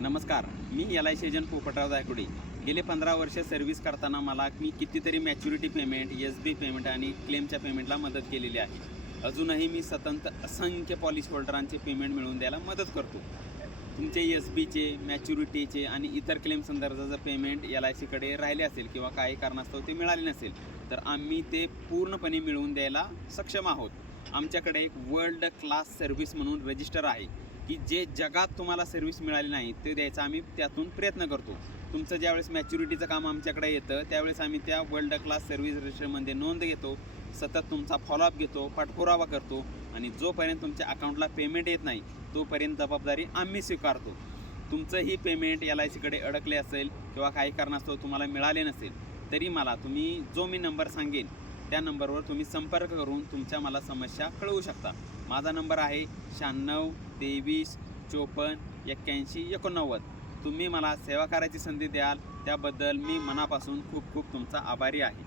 नमस्कार, मी LIC agent Popatrao जायकुडे. गेले 15 वर्ष सर्व्हिस करताना मी कितीतरी मॅच्युरिटी पेमेंट, SB पेमेंट आणि क्लेमच्या पेमेंटला मदत केलेली आहे. अजूनही मी सतत असंख्य पॉलिसी होल्डरांचे पेमेंट मिळवून द्यायला मदत करतो. तुमचे SBचे, मॅच्युरिटीचे आणि इतर क्लेम संदर्भाचं पेमेंट LICकडे राहिले असेल किंवा काही कारणास्तव ते मिळाले नसेल, तर आम्ही ते पूर्णपणे मिळवून द्यायला सक्षम आहोत. आमच्याकडे एक वर्ल्ड क्लास सर्व्हिस म्हणून रजिस्टर आहे की जे जगात तुम्हाला सर्व्हिस मिळाली नाही ते द्यायचा आम्ही त्यातून प्रयत्न करतो. तुमचं ज्यावेळेस मॅच्युरिटीचं काम आमच्याकडे येतं त्यावेळेस आम्ही त्या वर्ल्ड क्लास सर्व्हिस रजिस्टरमध्ये नोंद घेतो, सतत तुमचा फॉलोअप घेतो, पाठपुरावा करतो आणि जोपर्यंत तुमच्या अकाउंटला पेमेंट येत नाही तोपर्यंत जबाबदारी आम्ही स्वीकारतो. तुमचंही पेमेंट LICकडे अडकले असेल किंवा काही कारणास्तव तुम्हाला मिळाले नसेल तरी तुम्ही जो मी नंबर सांगेन त्या नंबरवर तुम्ही संपर्क करून मला समस्या कळवू शकता. माझा नंबर आहे 96 23 54 81 89. तुम्ही मला सेवा करायची संधी द्याल त्याबद्दल मी मनापासून खूप खूप तुमचा आभारी आहे.